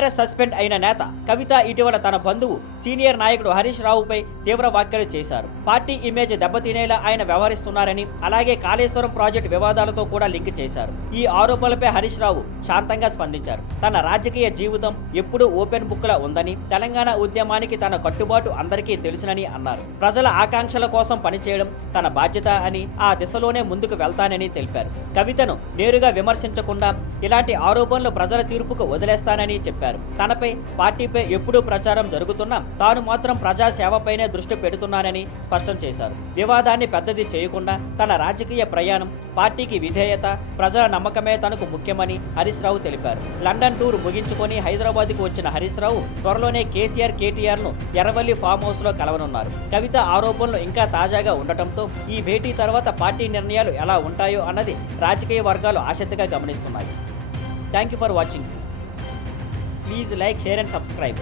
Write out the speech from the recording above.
TRS suspend అయిన నేత కవిత ఇటీవల తన బంధువు సీనియర్ నాయకుడు హరీష్ రావుపై తీవ్ర వ్యాఖ్యలు చేశారు. పార్టీ ఇమేజ్ దెబ్బతినేలా ఆయన వ్యవహరిస్తున్నారని, అలాగే కాళేశ్వరం ప్రాజెక్టు వివాదాలతో కూడా లింక్ చేశారు. ఈ ఆరోపణలపై హరీష్ రావు శాంతంగా స్పందించారు. తన రాజకీయ జీవితం ఎప్పుడూ ఓపెన్ బుక్ లా ఉందని, తెలంగాణ ఉద్యమానికి తన కట్టుబాటు అందరికీ తెలుసునని అన్నారు. ప్రజల ఆకాంక్షల కోసం పనిచేయడం తన బాధ్యత అని, ఆ దిశలోనే ముందుకు వెళ్తానని తెలిపారు. కవితను నేరుగా విమర్శించకుండా ఇలాంటి ఆరోపణలు ప్రజల తీర్పుకు వదిలేస్తానని చెప్పారు. తనపై, పార్టీపై ఎప్పుడూ ప్రచారం జరుగుతున్నా తాను మాత్రం ప్రజాసేవపైనే దృష్టి పెడుతున్నానని స్పష్టం చేశారు. వివాదాన్ని పెద్దది చేయకుండా తన రాజకీయ ప్రయాణం, పార్టీకి విధేయత, ప్రజల నమ్మకమే తనకు ముఖ్యమని హరీష్ రావు తెలిపారు. లండన్ టూర్ ముగించుకొని హైదరాబాద్కు వచ్చిన హరీష్ రావు త్వరలోనే కేసీఆర్, కేటీఆర్ను ఎర్రవల్లి ఫామ్ హౌస్లో కలవనున్నారు. కవిత ఆరోపణలు ఇంకా తాజాగా ఉండటంతో ఈ భేటీ తర్వాత పార్టీ నిర్ణయాలు ఎలా ఉంటాయో అన్నది రాజకీయ వర్గాలు ఆసక్తిగా గమనిస్తున్నాయి. Thank you for watching. Please like, share and subscribe.